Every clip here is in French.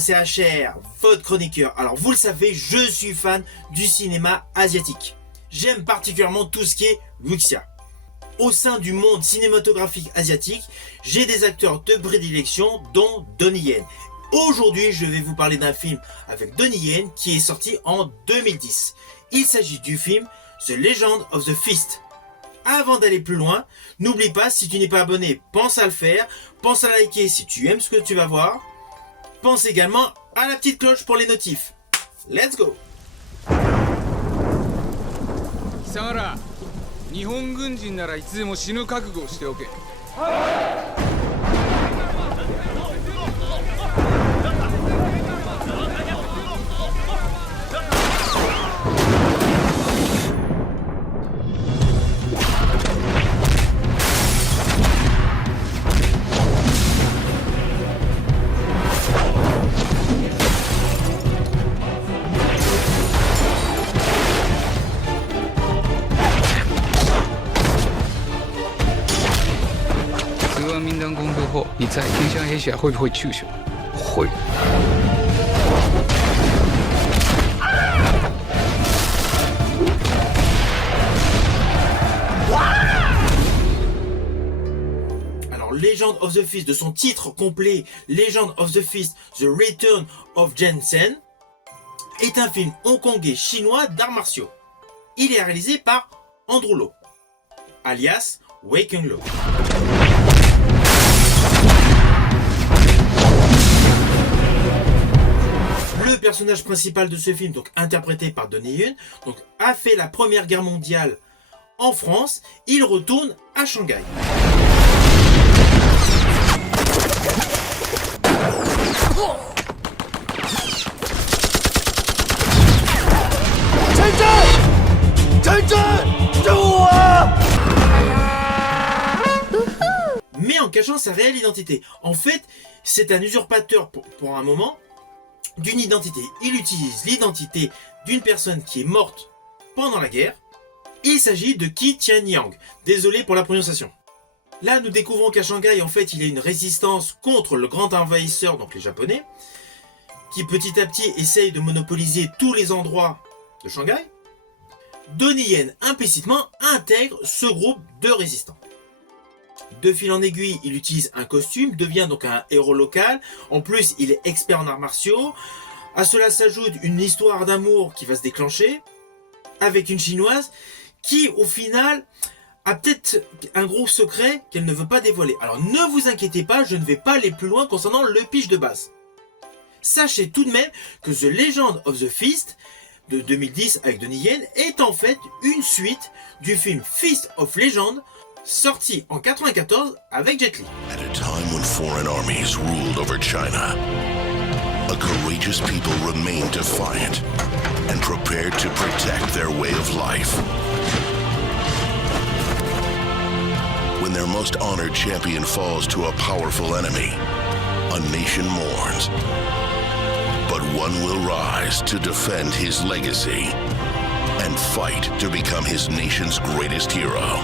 c'est HR, votre chroniqueur. Alors vous le savez, je suis fan du cinéma asiatique. J'aime particulièrement tout ce qui est wuxia. Au sein du monde cinématographique asiatique, j'ai des acteurs de prédilection dont Donnie Yen. Aujourd'hui, je vais vous parler d'un film avec Donnie Yen qui est sorti en 2010. Il s'agit du film The Legend of the Fist. Avant d'aller plus loin, n'oublie pas, si tu n'es pas abonné, pense à le faire. Pense à liker si tu aimes ce que tu vas voir. Pense également à la petite cloche pour les notifs. Let's go! 貴様ら、日本軍人ならいつでも死ぬ覚悟をしておけ。民当工作后，你在天上黑下会不会去去？会。Alors, Legend of the Fist, de son titre complet, Legend of the Fist, The Return of Jensen, est un film hongkongais chinois d'arts martiaux. Il est réalisé par Andrew Lau, alias Wei Kung Lau. Le personnage principal de ce film, donc interprété par Donnie Yen, donc a fait la Première Guerre mondiale en France. Il retourne à Shanghai. Mais en cachant sa réelle identité. En fait, c'est un usurpateur pour un moment d'une identité. Il utilise l'identité d'une personne qui est morte pendant la guerre. Il s'agit de Qi Tianyang. Désolé pour la prononciation. Là, nous découvrons qu'à Shanghai, en fait, il y a une résistance contre le grand envahisseur, donc les Japonais, qui petit à petit essaye de monopoliser tous les endroits de Shanghai. Donnie Yen, implicitement, intègre ce groupe de résistants. De fil en aiguille, il utilise un costume, devient donc un héros local. En plus, il est expert en arts martiaux. À cela s'ajoute une histoire d'amour qui va se déclencher avec une chinoise qui, au final, a peut-être un gros secret qu'elle ne veut pas dévoiler. Alors ne vous inquiétez pas, je ne vais pas aller plus loin concernant le pitch de base. Sachez tout de même que The Legend of the Fist de 2010 avec Donnie Yen est en fait une suite du film Fist of Legend sorti en 94 avec Jet Li. At a time when foreign armies ruled over China, a courageous people remained defiant and prepared to protect their way of life. When their most honored champion falls to a powerful enemy, a nation mourns. But one will rise to defend his legacy and fight to become his nation's greatest hero.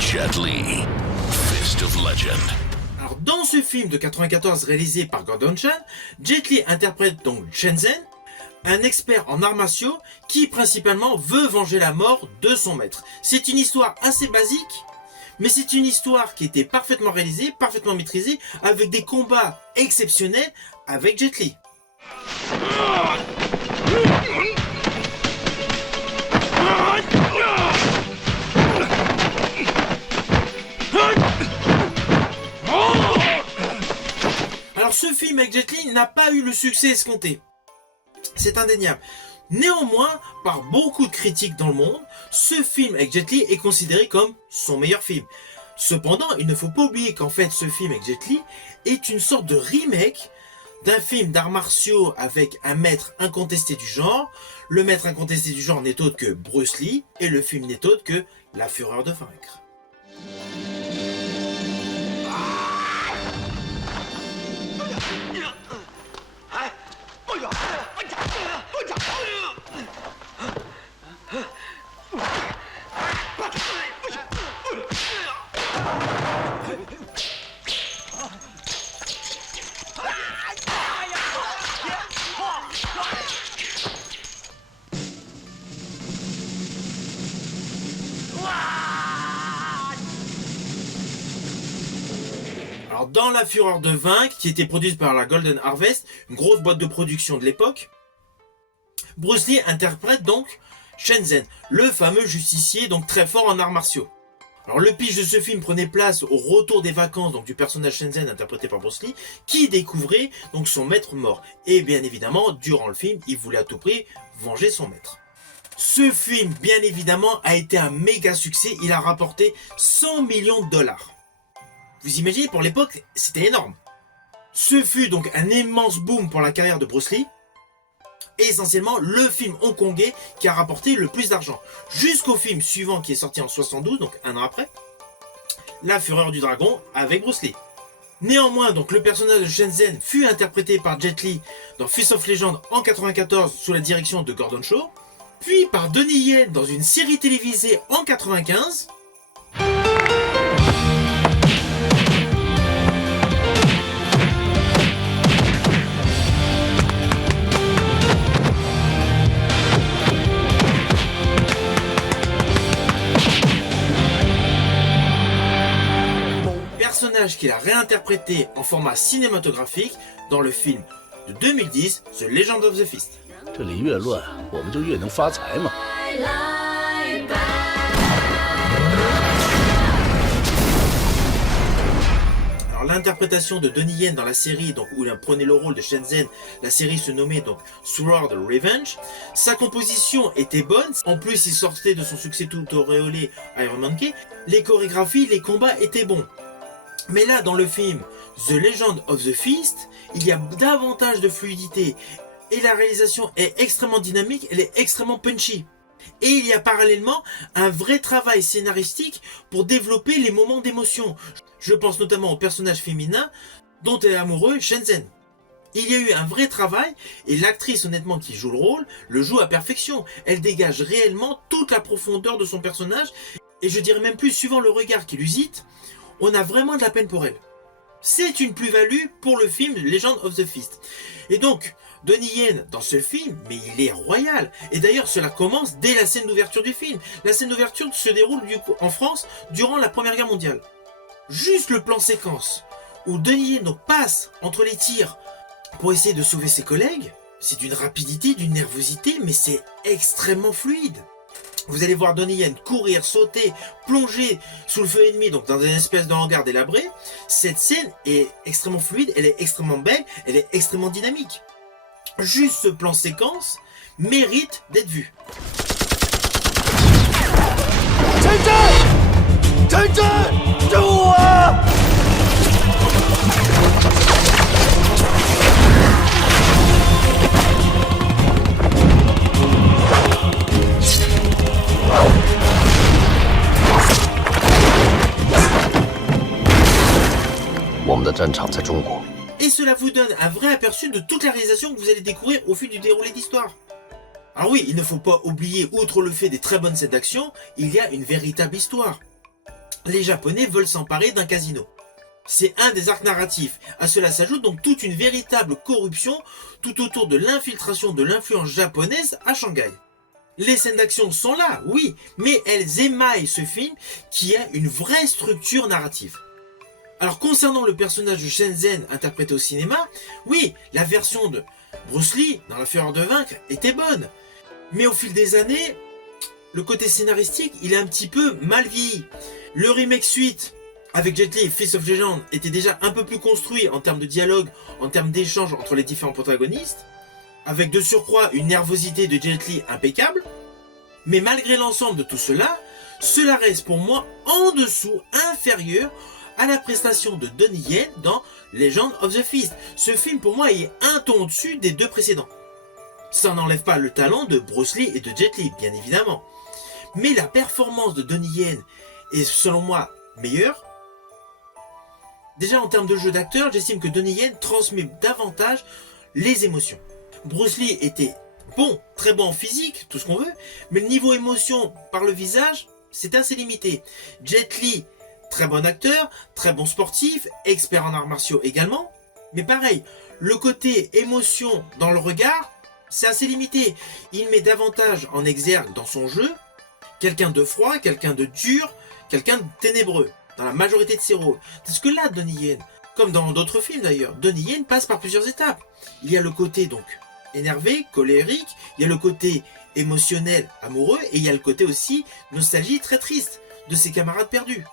Jet Li, Fist of Legend. Alors dans ce film de 94 réalisé par Gordon Chan, Jet Li interprète donc Shenzhen, un expert en arts martiaux qui principalement veut venger la mort de son maître. C'est une histoire assez basique, mais c'est une histoire qui était parfaitement réalisée, parfaitement maîtrisée, avec des combats exceptionnels avec Jet Li. Alors ce film avec Jet Li n'a pas eu le succès escompté. C'est indéniable. Néanmoins, par beaucoup de critiques dans le monde, ce film avec Jet Li est considéré comme son meilleur film. Cependant, il ne faut pas oublier qu'en fait ce film avec Jet Li est une sorte de remake d'un film d'arts martiaux avec un maître incontesté du genre. Le maître incontesté du genre n'est autre que Bruce Lee et le film n'est autre que La Fureur de vaincre. Alors dans La Fureur de vaincre, qui était produite par la Golden Harvest, une grosse boîte de production de l'époque, Bruce Lee interprète donc Shenzhen, le fameux justicier donc très fort en arts martiaux. Alors le pitch de ce film prenait place au retour des vacances donc du personnage Shenzhen interprété par Bruce Lee, qui découvrait donc son maître mort. Et bien évidemment, durant le film, il voulait à tout prix venger son maître. Ce film, bien évidemment, a été un méga succès. Il a rapporté 100 millions de dollars. Vous imaginez, pour l'époque, c'était énorme. Ce fut donc un immense boom pour la carrière de Bruce Lee. Et essentiellement, le film hongkongais qui a rapporté le plus d'argent. Jusqu'au film suivant qui est sorti en 72, donc un an après, La Fureur du Dragon avec Bruce Lee. Néanmoins, donc le personnage de Shenzhen fut interprété par Jet Li dans Fist of Legend en 94 sous la direction de Gordon Shaw, puis par Donnie Yen dans une série télévisée en 95. Personnage qu'il a réinterprété en format cinématographique dans le film de 2010, The Legend of the Fist. 这里越乱，我们就越能发财嘛。 Alors l'interprétation de Donnie Yen dans la série, donc où il prenait le rôle de Shenzhen, la série se nommait donc Sword Revenge. Sa composition était bonne, en plus il sortait de son succès tout auréolé Iron Monkey. Les chorégraphies, les combats étaient bons. Mais là, dans le film The Legend of the Fist, il y a davantage de fluidité. Et la réalisation est extrêmement dynamique, elle est extrêmement punchy. Et il y a parallèlement un vrai travail scénaristique pour développer les moments d'émotion. Je pense notamment au personnage féminin dont est amoureux Shenzhen. Il y a eu un vrai travail et l'actrice honnêtement qui joue le rôle le joue à perfection. Elle dégage réellement toute la profondeur de son personnage et je dirais même plus, suivant le regard qui l'usite, on a vraiment de la peine pour elle. C'est une plus-value pour le film Legend of the Fist. Et donc, Donnie Yen dans ce film, mais il est royal. Et d'ailleurs, cela commence dès la scène d'ouverture du film. La scène d'ouverture se déroule du coup en France durant la Première Guerre mondiale. Juste le plan séquence où Donnie Yen donc passe entre les tirs pour essayer de sauver ses collègues, c'est d'une rapidité, d'une nervosité, mais c'est extrêmement fluide. Vous allez voir Donnie Yen courir, sauter, plonger sous le feu ennemi, donc dans une espèce de hangar délabré. Cette scène est extrêmement fluide, elle est extrêmement belle, elle est extrêmement dynamique. Juste ce plan séquence mérite d'être vu. Et cela vous donne un vrai aperçu de toute la réalisation que vous allez découvrir au fil du déroulé d'histoire. Alors oui, il ne faut pas oublier, outre le fait des très bonnes scènes d'action, il y a une véritable histoire. Les Japonais veulent s'emparer d'un casino. C'est un des arcs narratifs. À cela s'ajoute donc toute une véritable corruption tout autour de l'infiltration de l'influence japonaise à Shanghai. Les scènes d'action sont là, oui, mais elles émaillent ce film qui a une vraie structure narrative. Alors concernant le personnage de Shenzhen interprété au cinéma, oui, la version de Bruce Lee dans La Fureur de vaincre était bonne. Mais au fil des années, le côté scénaristique, il est un petit peu mal vieilli. Le remake suite avec Jet Li et Fist of Legend était déjà un peu plus construit en termes de dialogue, en termes d'échange entre les différents protagonistes, avec de surcroît une nervosité de Jet Li impeccable. Mais malgré l'ensemble de tout cela, cela reste pour moi en dessous, inférieur à la prestation de Donnie Yen dans Legend of the Fist. Ce film pour moi est un ton au-dessus des deux précédents. Ça n'enlève pas le talent de Bruce Lee et de Jet Li, bien évidemment. Mais la performance de Donnie Yen est selon moi meilleure. Déjà en termes de jeu d'acteur, j'estime que Donnie Yen transmet davantage les émotions. Bruce Lee était bon, très bon en physique, tout ce qu'on veut, mais le niveau émotion par le visage, c'était assez limité. Jet Li, Très bon acteur, très bon sportif, expert en arts martiaux également. Mais pareil, le côté émotion dans le regard, c'est assez limité. Il met davantage en exergue dans son jeu quelqu'un de froid, quelqu'un de dur, quelqu'un de ténébreux, dans la majorité de ses rôles. Parce que là, Donnie Yen, comme dans d'autres films d'ailleurs, Donnie Yen passe par plusieurs étapes. Il y a le côté donc énervé, colérique, il y a le côté émotionnel, amoureux, et il y a le côté aussi nostalgie très triste de ses camarades perdus.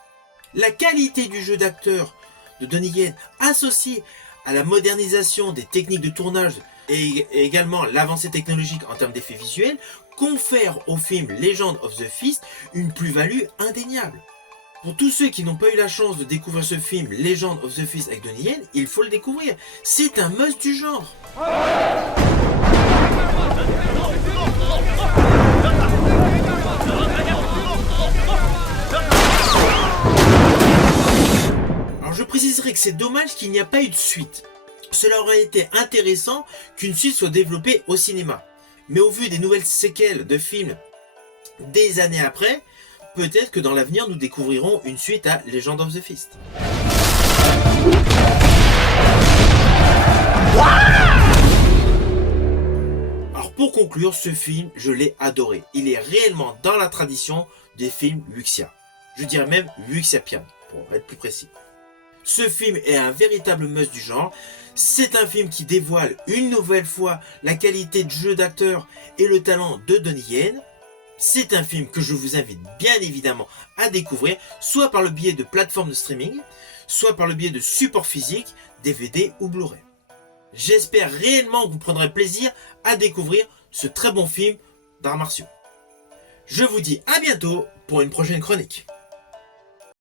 La qualité du jeu d'acteur de Donnie Yen, associée à la modernisation des techniques de tournage et également l'avancée technologique en termes d'effets visuels, confère au film Legend of the Fist une plus-value indéniable. Pour tous ceux qui n'ont pas eu la chance de découvrir ce film Legend of the Fist avec Donnie Yen, il faut le découvrir. C'est un must du genre. Alors je préciserai que c'est dommage qu'il n'y a pas eu de suite. Cela aurait été intéressant qu'une suite soit développée au cinéma. Mais au vu des nouvelles séquelles de films des années après, peut-être que dans l'avenir nous découvrirons une suite à Legend of the Fist. Alors pour conclure, ce film, je l'ai adoré. Il est réellement dans la tradition des films Wuxia. Je dirais même Wuxiapian, pour être plus précis. Ce film est un véritable must du genre. C'est un film qui dévoile une nouvelle fois la qualité de jeu d'acteur et le talent de Donnie Yen. C'est un film que je vous invite bien évidemment à découvrir, soit par le biais de plateformes de streaming, soit par le biais de supports physiques, DVD ou Blu-ray. J'espère réellement que vous prendrez plaisir à découvrir ce très bon film d'arts martiaux. Je vous dis à bientôt pour une prochaine chronique.